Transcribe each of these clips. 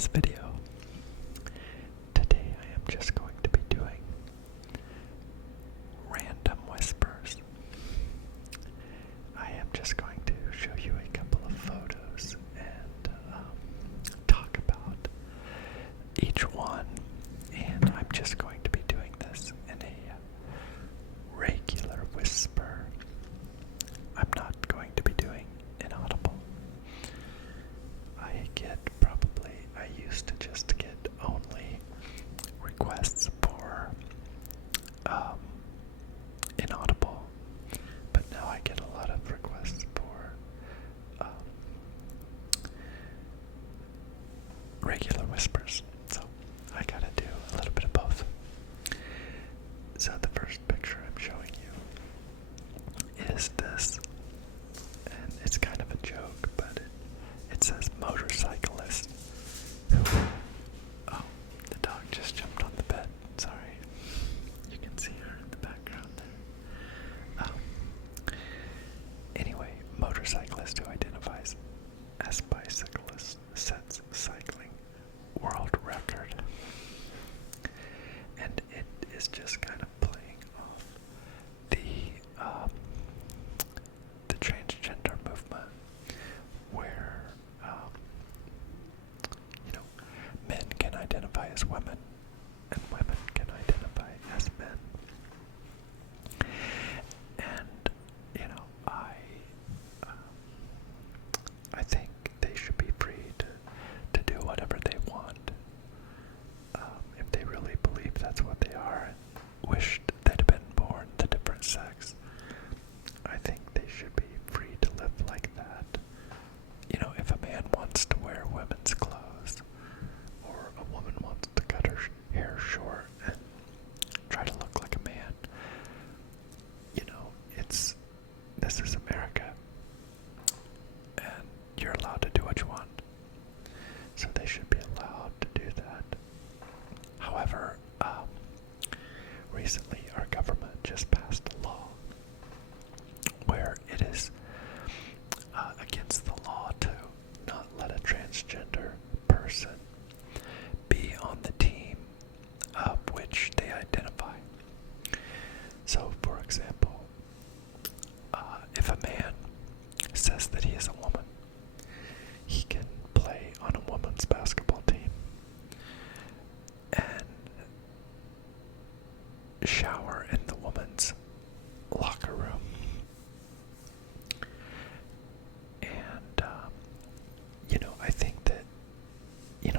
this video. Today I am just going to be doing random whispers. I am just going to show you a couple of photos and talk about each one, and I'm just going to be doing this in a regular whisper. I'm not going to be doing inaudible. I used to just get only requests for inaudible, but now I get a lot of requests for regular whispers, so I gotta do a little bit of both. So the first picture I'm showing you is this, and it's kind of a joke, but it says motorcyclist. Oh, the dog just jumped on the bed. Sorry. You can see her in the background there. Anyway, motorcyclist who identifies as bicyclist sets cycling world record. And it is just kind of playing off the transgender movement, where men can identify as women and women can identify as men. And I think they should be free to do whatever they want. If they really believe that's what they are and wished they'd have been born the different sex, I think they should be free to live like that. If a man wants to wear women's clothes, or a woman wants to cut her hair short and try to look like a man, this is America, and you're allowed to do what you want. So they should be allowed to do that. However, recently our government just passed a law where it is against the law to not let a transgender person be on the team of which they identify. So, for example, if a man says that he is a woman, he can play on a women's basketball team and shower in the women's locker room. And, I think that,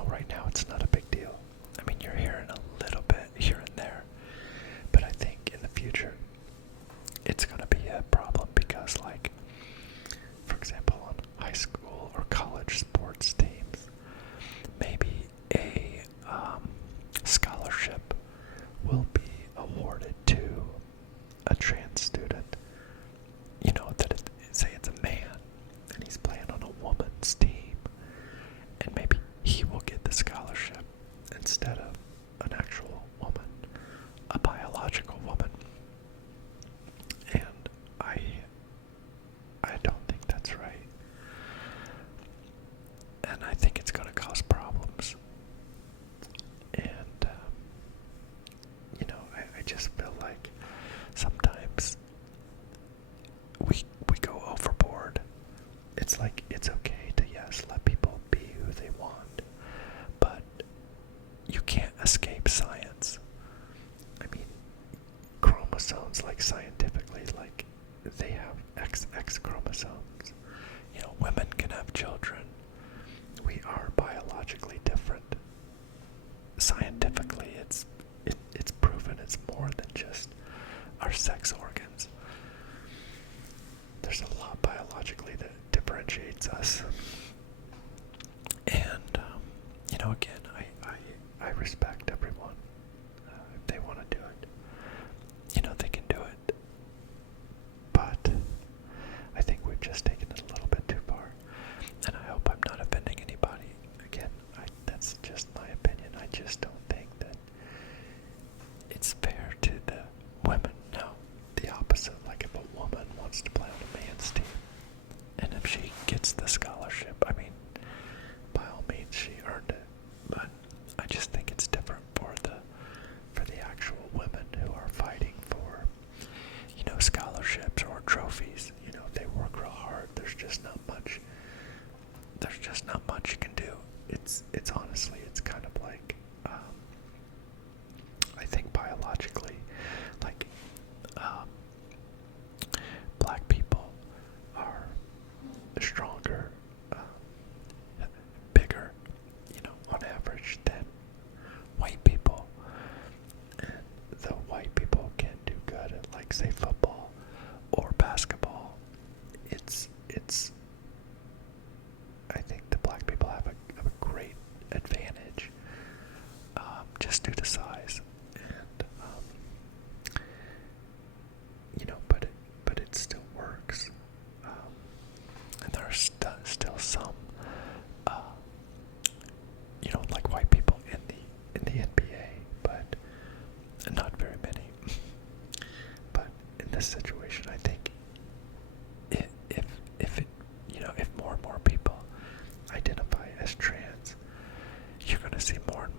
right now it's not a big deal. I mean, you're hearing a little bit here and there, but I think in the future it's going to be a problem because, like, for example, on high school or college sports teams, maybe a scholarship will be awarded to a trans student. Say it's a man and he's playing on a woman's team, and maybe he will get the scholarship instead of an actual woman, a biological woman. And I don't think that's right. And I think it's going to cause problems. And, I just feel like sometimes we go overboard. It's like, it's okay to, yes, let people be who they want, but you can't escape science. I mean, chromosomes, like, scientifically, like, they have XX chromosomes. Women can have children. We are biologically different. Scientifically, it's proven it's more than just our sex organs. There's a lot biologically that differentiates us. And, again, I respect everyone. If they want to do it, they can do it. But I think we've just taken it a little bit too far. And I hope I'm not offending anybody. Again, that's just my opinion. I just don't think that it's fair to the women. No, the opposite. Like, if a woman wants to play on a man's team, and if she gets the scholarship,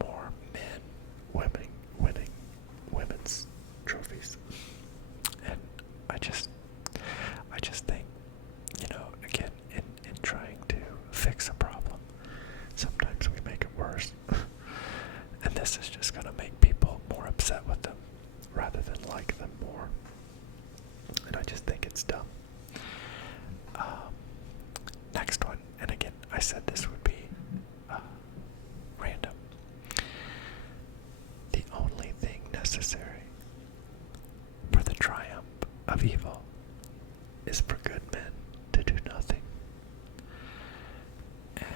more men winning women's trophies. And I just think, again, in trying to fix a problem, sometimes we make it worse. And this is just going to make people more upset with them rather than like them more. And I just think it's dumb. Next one, and again, I said this would be random. The only thing necessary for the triumph of evil is for good men to do nothing. And,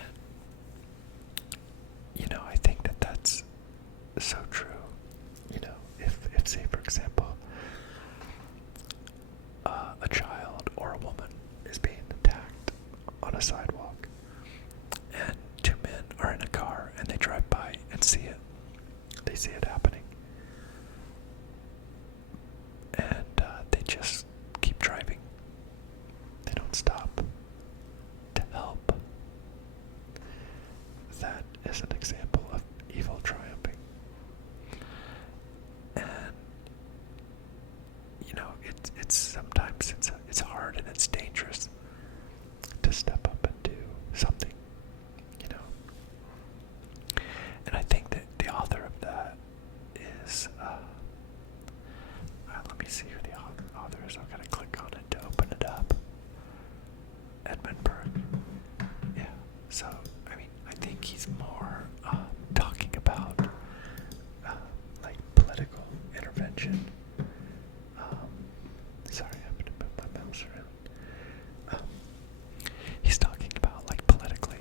I think that that's so true. If say, for example, a child or a woman is being attacked on a sidewalk, and two men are in a car and they drive by and see it. They see it happening. And they just keep driving. They don't stop to help. That is an example of evil triumphing. And it's sometimes it's hard and it's dangerous to step up and do something, And I think that the author of that is let me see who the author is. I've got to click on it to open it up. Edmund Burke. Yeah. So I think he's more talking about like political intervention. Sorry, I have to move my mouse around. He's talking about like politically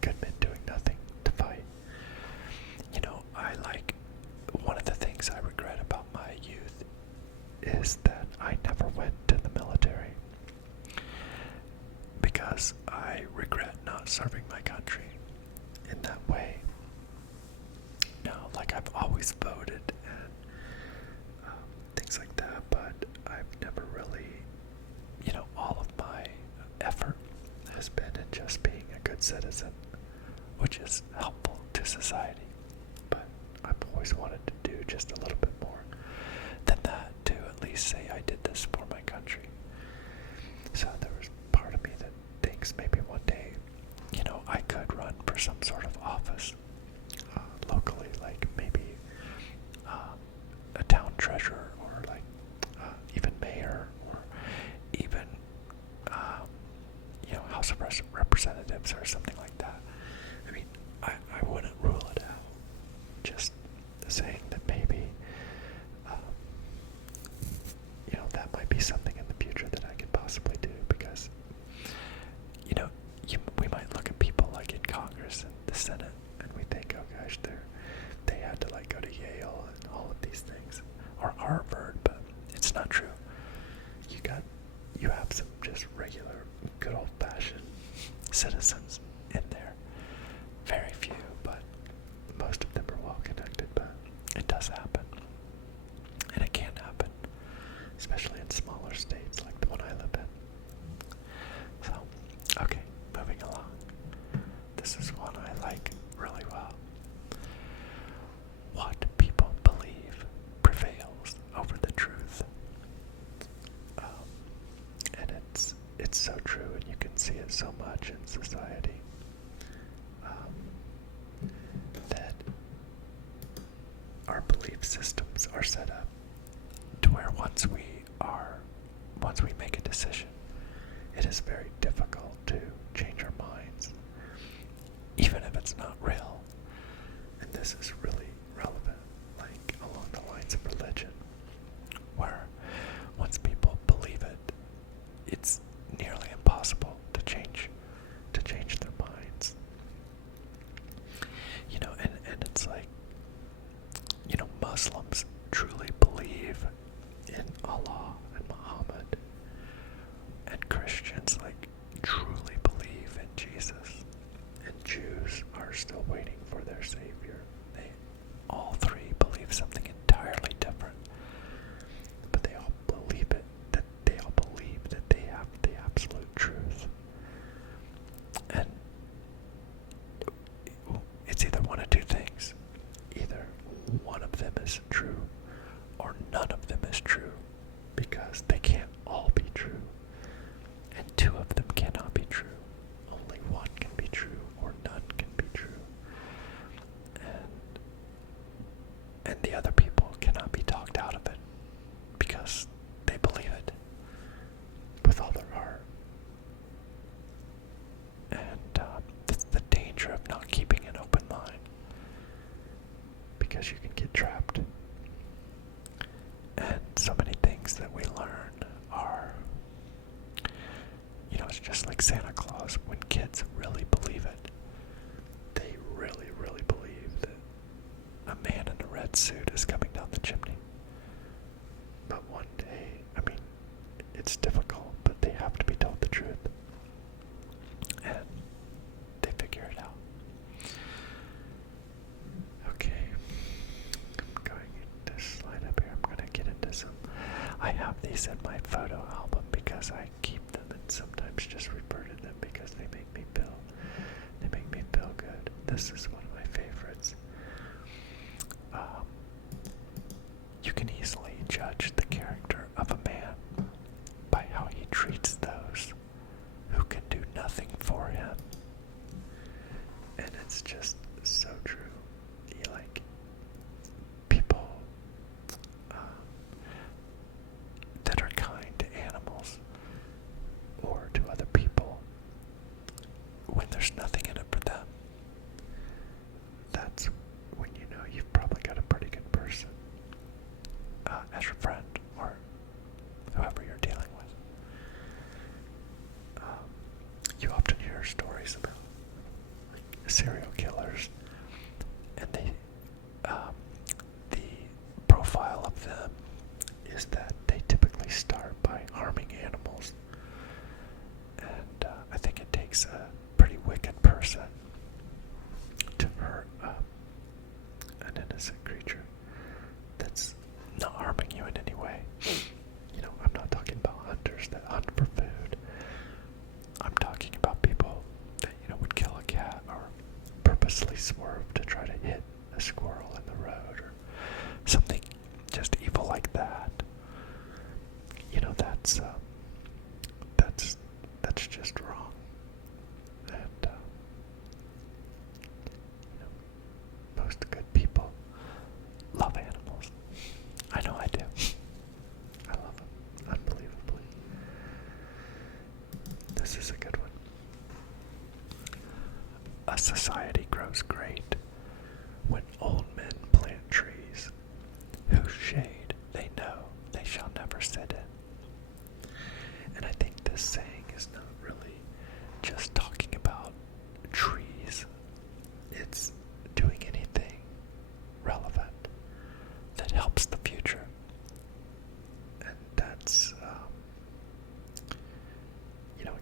good men doing nothing to fight. I like one of the things I regret about my youth is that I never went to the military because I regret not serving my country in that way. Like I've always voted and things like that, but I've never really, all of my effort has been in just being a good citizen, which is helpful to society. But I've always wanted to do just a little bit more than that to at least say I did this for my country. So there was part of me that thinks maybe one day, I could run for some sort of office locally, like maybe a town treasurer or like even mayor or even House of Representatives or something like that. I wouldn't rule it out. Just saying that maybe that might be something in the future that I could possibly do, because we might look at people like in Congress and the Senate and we think, oh gosh, they had to like go to Yale and all of these things, or Harvard, but it's not true. You have some just regular, good old-fashioned citizens in there. Very few, but most of them are well-connected, but it does happen. And it can happen, especially in smaller states like the one I live in. So, okay, moving along. This is one I like really well. What people believe prevails over the truth. And it's so true, and you can see it so much in society. That our belief systems are set up to where once we make a decision, it is very difficult to change our minds, even if it's not real. And this is really relevant, like along the lines of religion, where once people believe it, it's nearly impossible to change their minds. And it's like, Muslims truly believe in Allah and Muhammad, and Christians truly believe in Jesus, and Jews are still waiting for their Savior. They all three believe something entirely different, but they all believe that they have the absolute truth. And it's either one of two things. like Santa Claus, when kids really believe it, they really, really believe that a man in a red suit is coming down the chimney. But one day, I mean, it's difficult, but they have to be told the truth. And they figure it out. Okay, I'm going to slide up here. I'm going to get into some. I have these in my photo album because I keep them and sometimes just refer to them because they make me feel good. This is one of my favorites. You can easily judge the character of a man by how he treats those who can do nothing for him. And it's just so true. Like, people that are kind to animals or to other people, when there's nothing in it for them, that's when you know you've probably got a pretty good person as your friend or whoever you're dealing with. You often hear stories about serial killers, and the profile of them is that they typically start by harming animals, and I think it takes a pretty wicked person to hurt an innocent creature that's not harming you in any way. You know, I'm not talking about hunters that hunt for food. I'm talking about people that, would kill a cat or purposely swerve to try to hit a squirrel in the road or something just evil like that. That's just wrong. And most good people love animals. I know I do. I love them unbelievably. This is a good one. A society grows great when old men plant trees whose shade they know they shall never sit in. And I think this saying is not really just talking about trees. It's doing anything relevant that helps the future. And that's,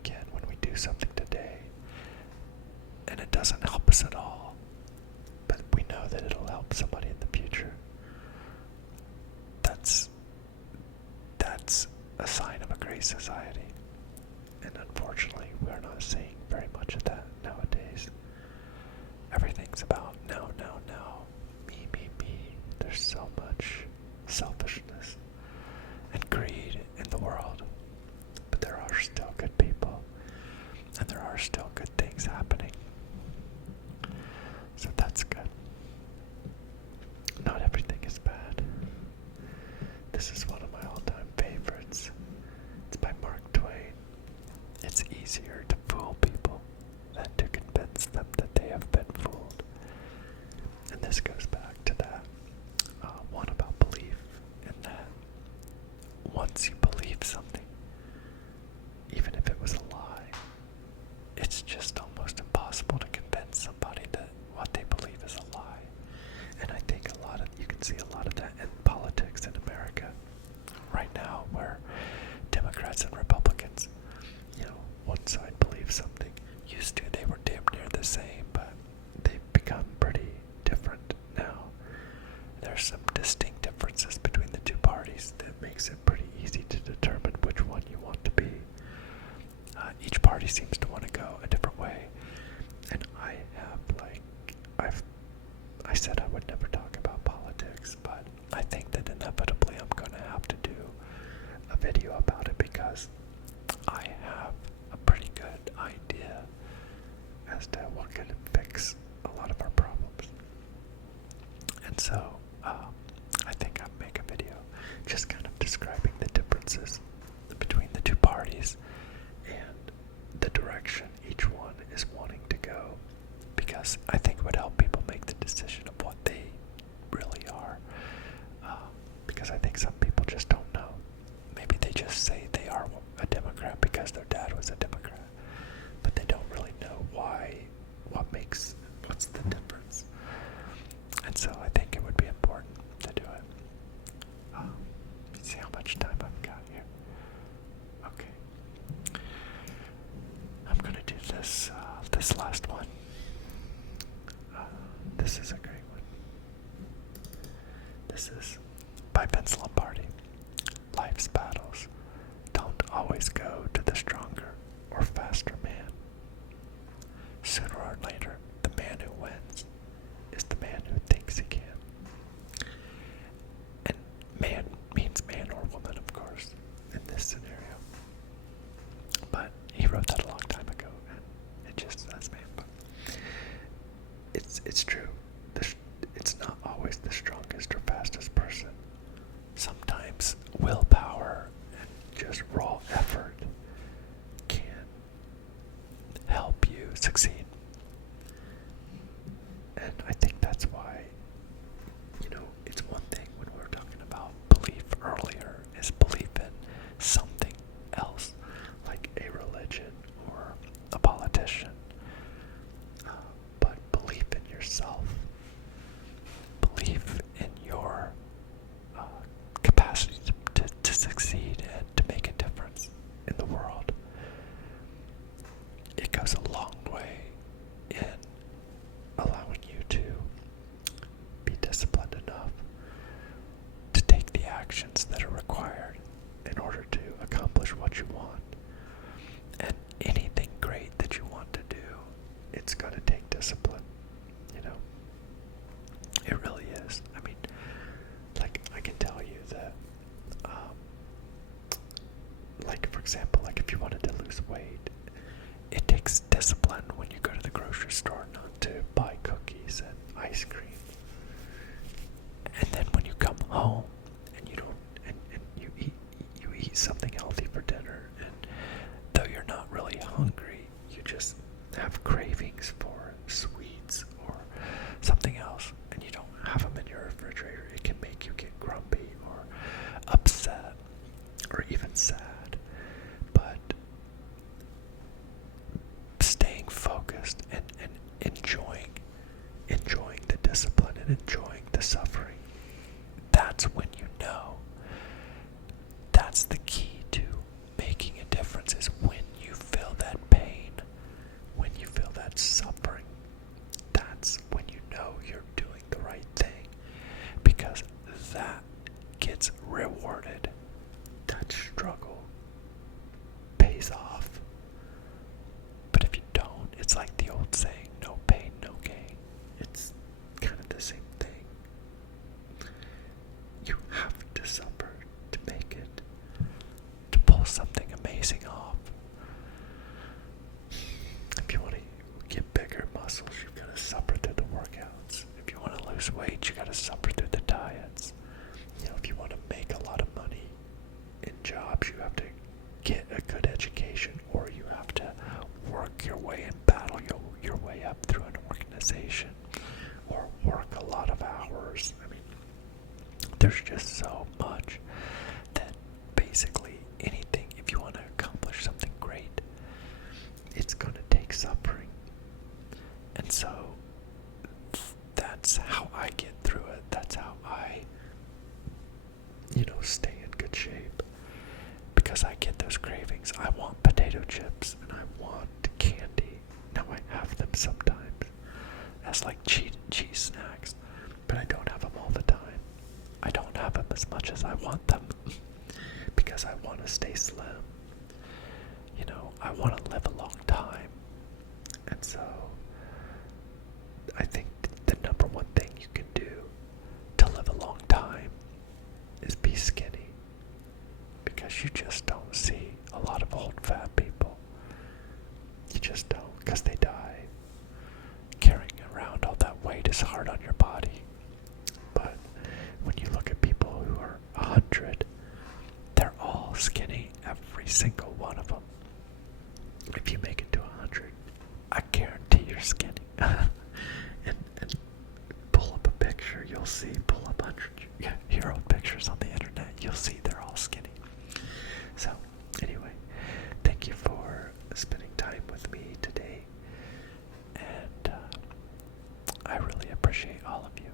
again, when we do something today and it doesn't help us at all, but we know that it'll help somebody in the future, that's a sign of a great society. And unfortunately, we're not seeing very much of that nowadays. Everything's about no, me. There's so much selfishness and greed in the world. But there are still good people, and there are still good things happening. So that's good. Not everything is bad. This is one of my all-time favorites. It's by Mark Twain. It's easier to fool people than to convince them that they have been fooled. And this goes back to that one about belief, and that once you believe something, even if it was a lie, it's just almost impossible to convince somebody that what they believe is a lie. And I think you can see a lot of that in politics in America right now, where Democrats and Republicans, one side believes something. Used to, they were damn near the same, but they've become pretty different now. There's some distinct differences between the two parties that makes it pretty easy to determine which one you want to be. Each party seems to want to go a different way, and I said I would never talk about politics, but I think that inevitably I'm going to have to do a video about it because I have a pretty good idea as to what can fix a lot of our problems. And so I think I'll make a video just kind of describing the differences between the two parties and the direction each one is wanting to go, because I think it would help people make the decision of what they really are, because I think some people just don't know. Maybe they just say they are a Democrat because their dad was a Democrat, always go to the stronger or faster man. Sooner or later, the man who wins is the man who thinks he can. And man means man or woman, of course, in this scenario. But he wrote that a long time ago, and it just says man. But it's true. It's not always the strongest or fastest person. Sometimes willpower and just raw effort can help you succeed. And I think that's why, it's one thing when we were talking about belief earlier, is belief in something else, like a religion or a politician. But belief in yourself, belief in your capacity to succeed and to make a difference in the world, it goes a long way in allowing you to be disciplined enough to take the actions that are required in order to accomplish what you want. And anything great that you want to do, it's going to take discipline. It really is. I mean, like, I can tell you that, like, for example, like if you wanted to lose weight, it takes discipline when you go to the grocery store not to buy cookies and ice cream. And then when you come home and you don't, and you eat something healthy for dinner, and though you're not really hungry, you just have cravings for sweets or something else, and you don't have them in your refrigerator, it can make you get grumpy or upset or even sad. But staying focused and enjoying the discipline and enjoying the suffering, that's when that's the key to making a difference, is when you feel that pain, when you feel that suffering. That's when you know you're doing the right thing, because that gets rewarded. That struggle pays off. But if you don't, it's like the old saying, no pain, no gain. It's kind of the same thing. You have to suffer to make it, to pull something amazing off. If you want to get bigger muscles, you've got to suffer through the workouts. If you want to lose weight, you got to suffer through the diets. If you want to make a lot of money in jobs, you have to get a good education, or you have to work your way and battle your way up through an organization, or work a lot of hours. I mean, there's just so much that basically anything, if you want to accomplish something great, it's going to take suffering. And so that's how I get through it. That's how I, stay in good shape. Because I get those cravings. I want potato chips and I want candy. Now I have them sometimes as like cheese snacks, but I don't have them all the time. I don't have them as much as I want them because I want to stay slim. I want to live a long time. And so I think the number one thing you can do to live a long time is be skinny, because you just don't see a lot of old fat people. You just don't, because they die. Carrying around all that weight is hard on your body. But when you look at people who are 100, they're all skinny, every single one of them. If you make it to 100, I guarantee you're skinny. and pull up a picture, you'll see, pull up 100-year-old pictures on the internet, you'll see they're all skinny. So, anyway, thank you for spending time with me today, and I really appreciate all of you.